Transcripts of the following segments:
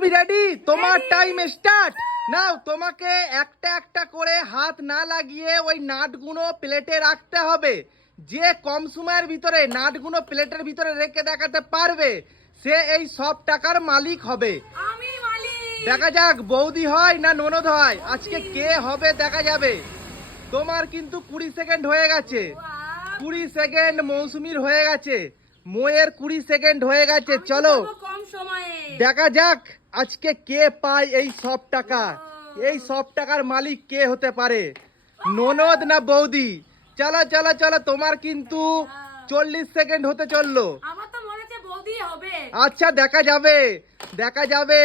তুমি রেডি? তোমার time start now. তোমাকে একটা একটা করে হাত না লাগিয়ে ওই নাটগুলো প্লেটে রাখতে হবে। যে কম সময়ের ভিতরে নাটগুলো প্লেটের ভিতরে রেখে দেখাতে পারবে সে এই সব টাকার মালিক হবে। আমি মালিক। দেখা যাক বৌদি হয় না ননদ হয়, আজকে কে হবে দেখা যাবে। তোমার কিন্তু 20 সেকেন্ড হয়ে গেছে। 20 সেকেন্ড মৌসুমীর হয়ে গেছে, মোয়ের 20 সেকেন্ড হয়ে গেছে। চলো কম সময়ে দেখা যাক আজকে কে পায় এই সব টাকা। এই সব টাকার মালিক কে হতে পারে, ননদ না বৌদি? চলো চলো চলো, তোমার কিন্তু 40 সেকেন্ড হতে চললো। আমার তো মনে হচ্ছে বৌদি হবে। আচ্ছা দেখা যাবে, দেখা যাবে।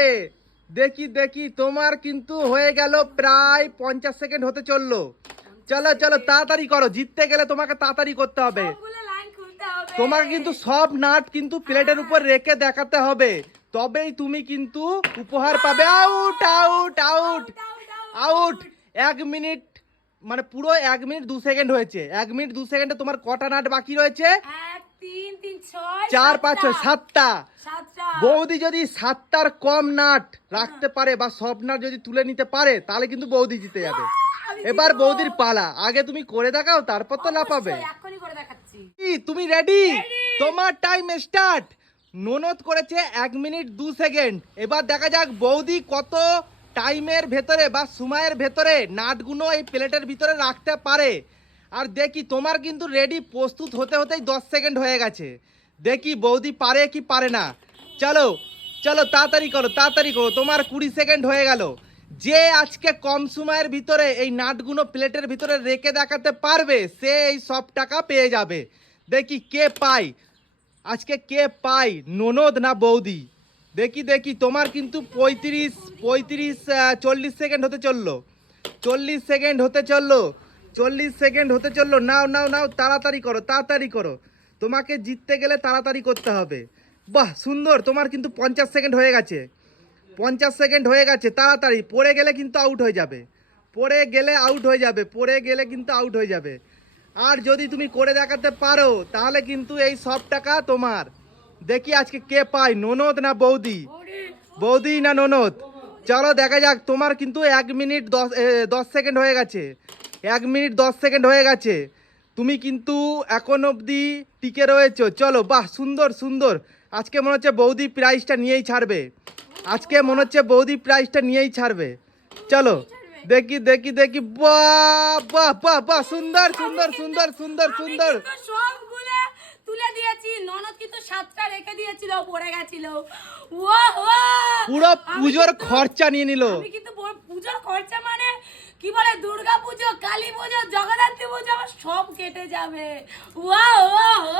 দেখি দেখি, তোমার কিন্তু হয়ে গেল প্রায় 50 সেকেন্ড হতে চললো। চলো চলো তাড়াতাড়ি করো, জিততে গেলে তোমাকে তাড়াতাড়ি করতে হবে। সবগুলো লাইন খুলতে হবে। তোমাকে কিন্তু সব নাট কিন্তু প্লেটের উপর রেখে দেখাতে হবে, তবেই তুমি কিন্তু উপহার পাবে। Out out out out. 1 minute মানে পুরো 1 মিনিট 2 সেকেন্ড হয়েছে। 1 মিনিট 2 সেকেন্ডে তোমার কটা নাট বাকি রয়েছে? 1 3 3 6 4 5 6 7টা। 7টা। বৌদি যদি 7টার কম নাট রাখতে পারে বা সব নাট যদি তুলে নিতে পারে তাহলে কিন্তু বৌদি জিতে যাবে। এবার বৌদির পালা, আগে তুমি করে দেখাও তারপর তো লাফাবে। এখনই করে দেখাচ্ছি। তুমি রেডি? তোমার টাইম স্টার্ট। ননদ করেছে 1 মিনিট 2 সেকেন্ড। এবার দেখা যাক বৌদি কত টাইমের ভেতরে বা সময়ের ভেতরে নাটগুলো এই প্লেটের ভিতরে রাখতে পারে। আর দেখি তোমার কিন্তু রেডি, প্রস্তুত হতে হতেই 10 সেকেন্ড হয়ে গেছে। দেখি বৌদি পারে কি পারে না। চলো চলো তাড়াতাড়ি করো, তাড়াতাড়ি করো। তোমার 20 সেকেন্ড হয়ে গেল। যে আজকে কম সময়ের ভিতরে এই নাটগুলো প্লেটের ভিতরে রেখে দেখাতে পারবে সে এই সব টাকা পেয়ে যাবে। দেখি কে পায় আজকে, কে পায়, ননদ না বৌদি? দেখি দেখি, তোমার কিন্তু 40 সেকেন্ড হতে চললো। 40 সেকেন্ড হতে চললো, 40 সেকেন্ড হতে চললো। নাও নাও নাও, তাড়াতাড়ি করো, তাড়াতাড়ি করো। তোমাকে জিততে গেলে তাড়াতাড়ি করতে হবে। বাহ সুন্দর, তোমার কিন্তু 50 সেকেন্ড হয়ে গেছে। 50 সেকেন্ড হয়ে গেছে, তাড়াতাড়ি। পড়ে গেলে কিন্তু আউট হয়ে যাবে, পড়ে গেলে আউট হয়ে যাবে, পড়ে গেলে কিন্তু আউট হয়ে যাবে। আর যদি তুমি করে দেখাতে পারো তাহলে কিন্তু এই সব টাকা তোমার। দেখি আজকে কে পায়, ননদ না বৌদি? বৌদি না ননদ? চলো দেখা যাক। তোমার কিন্তু 1 মিনিট 10 সেকেন্ড হয়ে গেছে। 1 মিনিট 10 সেকেন্ড হয়ে গেছে। তুমি কিন্তু এখন অবধি টিকে রয়েছো। চলো, বাহ সুন্দর সুন্দর। আজকে মনে হচ্ছে বৌদি প্রাইজটা নিয়েই ছাড়বে। আজকে মনে হচ্ছে বৌদি প্রাইজটা নিয়েই ছাড়বে। চলো দেখি দেখি দেখি। বাহ বাহ বাহ বাহ, সুন্দর সুন্দর সুন্দর সুন্দর সুন্দর। সবগুলো তুলে দিয়েছি। ননদ কিন্তু 7টা রেখে দিয়েছিল, পড়ে গেছিল। ওহো, পুরো পুজোর খরচা নিয়ে নিল। আমি কিন্তু পুজোর খরচা মানে কি বলে, দুর্গা পুজো, কালী পুজো, জগদ্ধাত্রী পুজো আমার সব কেটে যাবে। Wow wow.